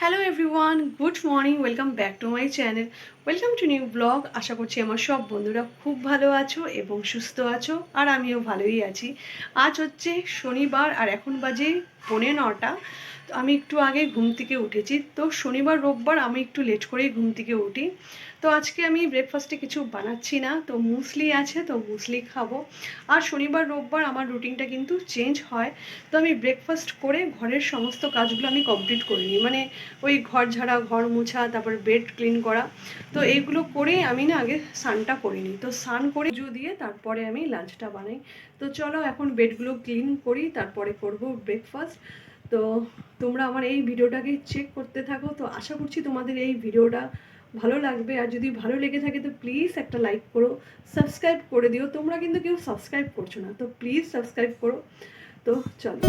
Hello everyone, good morning, welcome back to my channel, welcome to new blog. আশা করছি আমার সব বন্ধুরা খুব ভালো আছো এবং সুস্থ আছো, আর আমিও ভালোই আছি। আজ হচ্ছে শনিবার আর এখন বাজে 9:45। তো আমি একটু আগে ঘুম থেকে উঠেছি। তো শনিবার রোববার আমি একটু লেট করেই ঘুম থেকে উঠি। তো আজকে আমি ব্রেকফাস্টে কিছু বানাচ্ছি না, তো মুসলি আছে, তো মুসলি খাবো। আর শনিবার রোববার আমার রুটিনটা কিন্তু চেঞ্জ হয়। তো আমি ব্রেকফাস্ট করে ঘরের সমস্ত কাজগুলো আমি কমপ্লিট করিনি, মানে ওই ঘর ঝাড়া, ঘর মোছা, তারপর বেড ক্লিন করা, তো এইগুলো করে আমি না আগে স্নানটা করিনি। তো স্নান করে পুজো দিয়ে তারপরে আমি লাঞ্চটা বানাই। তো চলো এখন বেডগুলো ক্লিন করি, তারপরে করব ব্রেকফাস্ট। তো তোমরা আমার এই ভিডিওটাকে চেক করতে থাকো। তো আশা করছি তোমাদের এই ভিডিওটা ভালো লাগবে, আর যদি ভালো লেগে থাকে তো প্লিজ একটা লাইক করো, সাবস্ক্রাইব করে দিও। তোমরা কিন্তু কেউ সাবস্ক্রাইব করছো না, তো প্লিজ সাবস্ক্রাইব করো। তো চলো।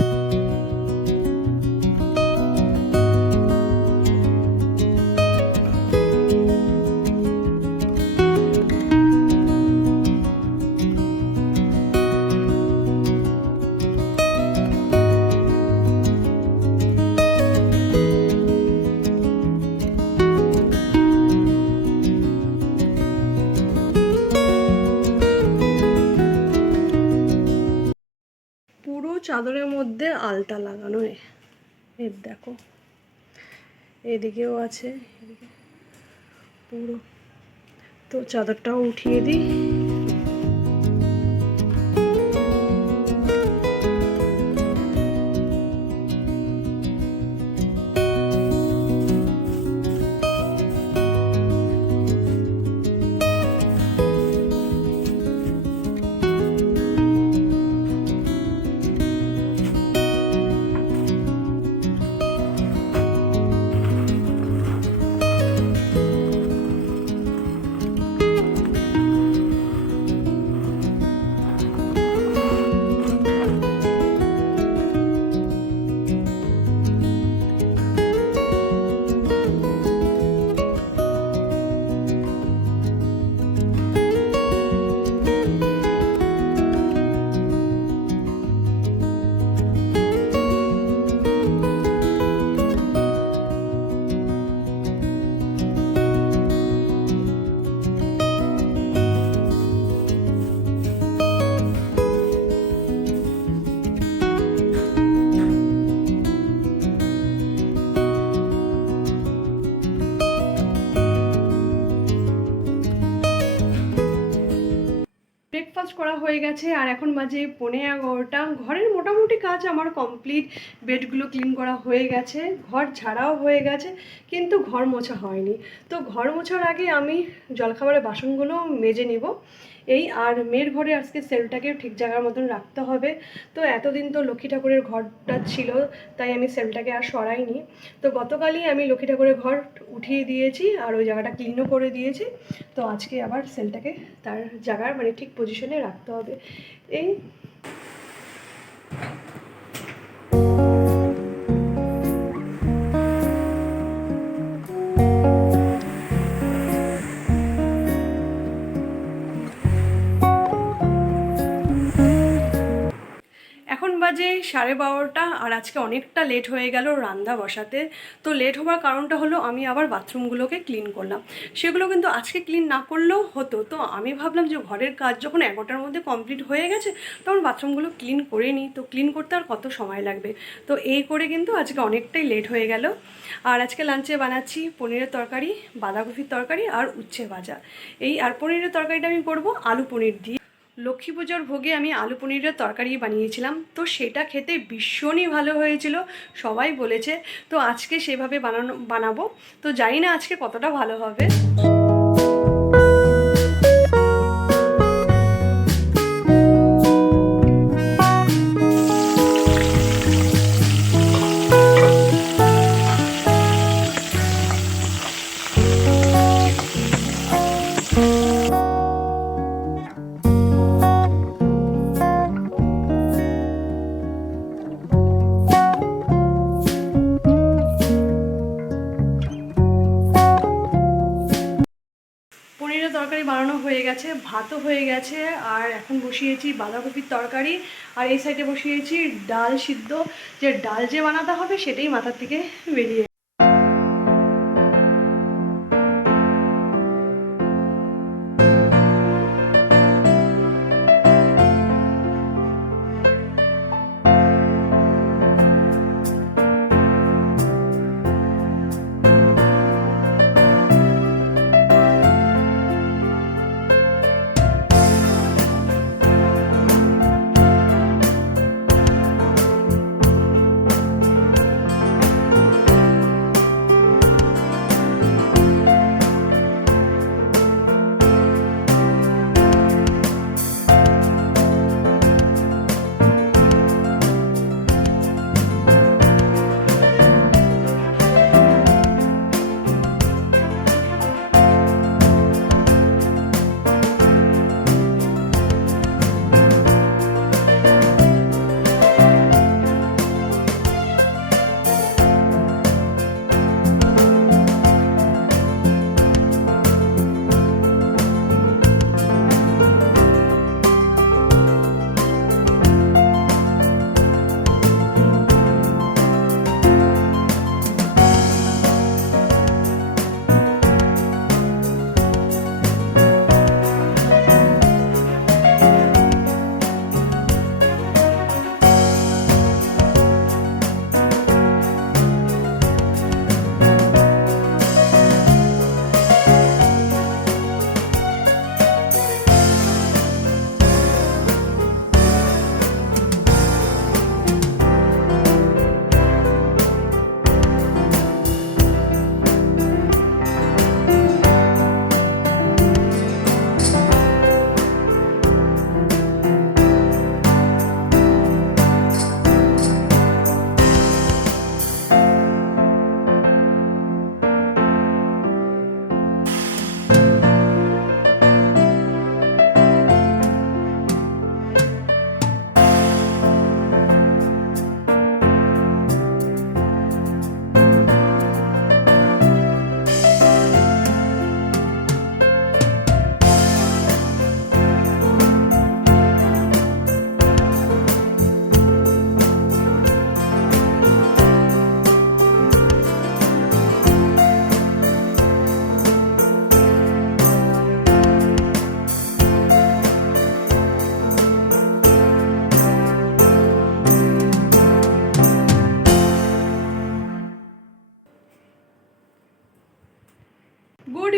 পুরো চাদরের মধ্যে আলতা লাগানো, এর দেখো, এদিকেও আছে, এদিকে পুরো। তো চাদরটাও উঠিয়ে দিই। ব্রেকফাস্ট করা হয়ে গেছে আর এখন বাজে 11:15। ঘরের মোটামুটি কাজ আমার কমপ্লিট। বেডগুলো ক্লিন করা হয়ে গেছে, ঘর ঝাড়াও হয়ে গেছে, কিন্তু ঘর মোছা হয়নি। তো ঘর মোছার আগে আমি জলখাবারের বাসনগুলো মেজে নেব। এই আর মেয়ের ঘরে আজকে সেলটাকে ঠিক জায়গার মতন রাখতে হবে। তো এতদিন তো লক্ষ্মী ঠাকুরের ঘরটা ছিল, তাই আমি সেলটাকে আর সরাইনি। তো গতকালই আমি লক্ষ্মী ঠাকুরের ঘর উঠিয়ে দিয়েছি আর ওই জায়গাটা ক্লিনও করে দিয়েছি। তো আজকে আবার সেলটাকে তার জায়গার মানে ঠিক পজিশনে রাখতে হবে। এই এখন বাজে 12:30 আর আজকে অনেকটা লেট হয়ে গেল রান্না বসাতে। তো লেট হওয়ার কারণটা হলো আমি আবার বাথরুমগুলোকে ক্লিন করলাম। সেগুলো কিন্তু আজকে ক্লিন না করলেও হতো। তো আমি ভাবলাম যে ঘরের কাজ যখন 11টার মধ্যে কমপ্লিট হয়ে গেছে, তখন বাথরুমগুলো ক্লিন করে নিই। তো ক্লিন করতে আর কত সময় লাগবে। তো এই করে কিন্তু আজকে অনেকটাই লেট হয়ে গেল। আর আজকে লাঞ্চে বানাচ্ছি পনিরের তরকারি, বাঁধাকপির তরকারি আর উচ্ছে ভাজা। এই আর পনিরের তরকারিটা আমি করব আলু পনির দিয়ে। লক্ষ্মী পুজোর ভোগে আমি আলু পনিরের তরকারি বানিয়েছিলাম, তো সেটা খেতে ভীষণই ভালো হয়েছিল, সবাই বলেছে। তো আজকে সেভাবে বানাবো। তো জানি না আজকে কতটা ভালো হবে। পনিরের তরকারি বানানো হয়ে গেছে, ভাতও হয়ে গেছে, আর এখন বসিয়েছি বাঁধাকপির তরকারি। আর এই সাইডে বসিয়েছি ডাল সিদ্ধ। যে ডাল যে বানাতে হবে সেটাই মাথার থেকে বেরিয়ে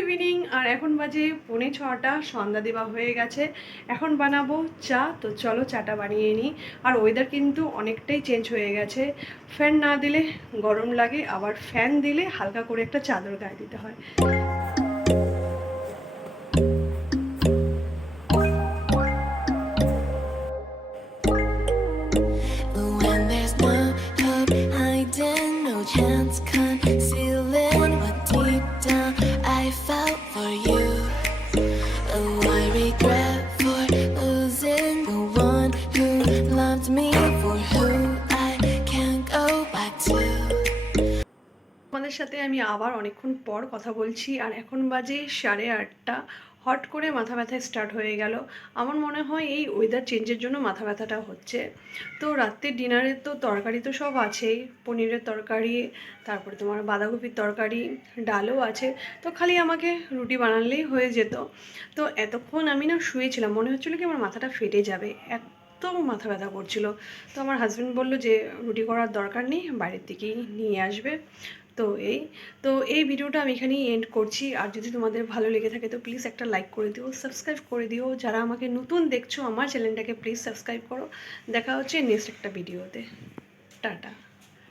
ইভিনিং। আর এখন বাজে 6:45, সন্ধ্যা দেওয়া হয়ে গেছে। এখন বানাবো চা। তো চলো চাটা বানিয়ে নিই। আর ওয়েদার কিন্তু অনেকটাই চেঞ্জ হয়ে গেছে। ফ্যান না দিলে গরম লাগে, আবার ফ্যান দিলে হালকা করে একটা চাদর গায়ে দিতে হয়। When there's no hope hiding, no chance concealing what deep down I felt for you. Oh, I regret for losing the one who loved me, for who I can't go back to. তোমাদের সাথে আমি আবার অনেকক্ষণ পর কথা বলছি। আর এখন বাজে 8:30। হট করে মাথা ব্যথা স্টার্ট হয়ে গেল। আমার মনে হয় এই ওয়েদার চেঞ্জের জন্য মাথা ব্যথাটা হচ্ছে। তো রাত্রের ডিনারে তো তরকারি তো সব আছেই, পনিরের তরকারি, তারপরে তোমার বাঁধাকপির তরকারি, ডালও আছে। তো খালি আমাকে রুটি বানালেই হয়ে যেত। তো এতক্ষণ আমি না শুয়েছিলাম, মনে হচ্ছিলো কি আমার মাথাটা ফেটে যাবে, এত মাথা ব্যথা করছিল। তো আমার হাজব্যান্ড বলল যে রুটি করার দরকার নেই, বাইরের থেকেই নিয়ে আসবে। তো এই ভিডিওটা আমি এখানেই এন্ড করছি। আর যদি তোমাদের ভালো লেগে থাকে তো প্লিজ একটা লাইক করে দিও, সাবস্ক্রাইব করে দিও। যারা আমাকে নতুন দেখছো আমার চ্যানেলটাকে প্লিজ সাবস্ক্রাইব করো। দেখা হচ্ছে নেক্সট একটা ভিডিওতে। টাটা।